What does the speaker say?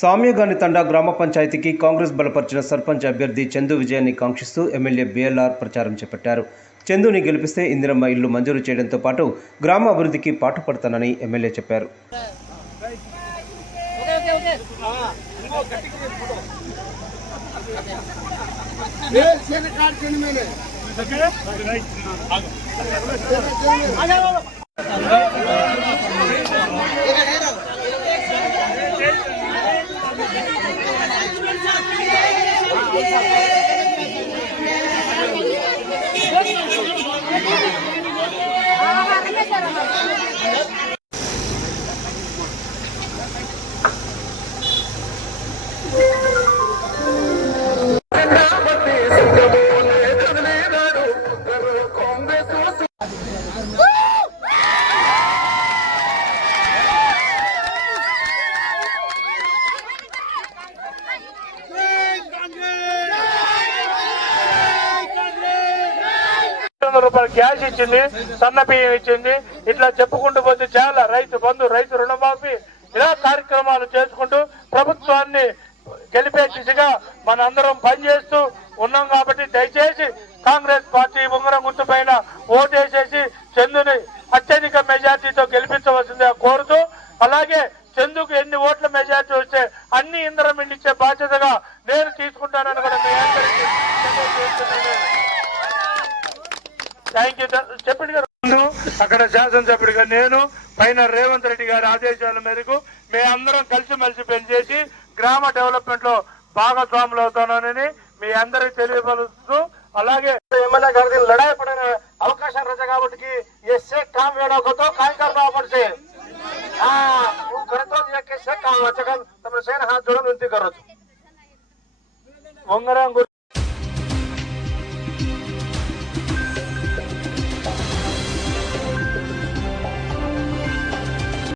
సామ్యగాని తండా గ్రామ పంచాయతీకి కాంగ్రెస్ బలపరిచిన సర్పంచ్ అభ్యర్థి చందు విజయాన్ని కాంక్షిస్తూ ఎమ్మెల్యే బిఎల్ఆర్ ప్రచారం చేపట్టారు. చందుని గెలిపిస్తే ఇందిరమ్మ ఇల్లు మంజూరు చేయడంతో పాటు గ్రామ అభివృద్ధికి పాటుపడతానని ఎమ్మెల్యే చెప్పారు. రూపాయలు క్యాష్ ఇచ్చింది, సన్న బియ్యం ఇచ్చింది. ఇట్లా చెప్పుకుంటూ పోతే చాలా రైతు బంధు, రైతు రుణమాఫీ, ఇలా కార్యక్రమాలు చేసుకుంటూ ప్రభుత్వాన్ని గెలిపే దిశగా మన అందరం పనిచేస్తూ ఉన్నాం. కాబట్టి దయచేసి కాంగ్రెస్ పార్టీ ఉంగరం గుర్తు పైన ఓటేసేసి చందుని అత్యధిక మెజార్టీతో గెలిపించవలసిందిగా కోరుతూ, అలాగే చందుకు ఎన్ని ఓట్ల మెజార్టీ వస్తే అన్ని ఇంధనం ఇచ్చే బాధ్యతగా నేను తీసుకుంటానని కూడా మీ అందరికీ థ్యాంక్ యూ చెప్పండి గారు. అక్కడ శాసనసభ్యుడిగా నేను, పైన రేవంత్ రెడ్డి గారి ఆదేశాల మేరకు మీ అందరం కలిసిమెలిసి పనిచేసి గ్రామ డెవలప్మెంట్ లో భాగస్వాములు అవుతానని మీ అందరికి తెలియపరుస్తూ, అలాగే एमएलए घर दिन लड़ाई पड़ने अवकाश रजा కాబట్టి ये काम वेड़ा को तो काय करना पड़से હું કરતો જ કે છે કામ વચકન તમે સેન હાથ જોડો વિનંતી કરું છું.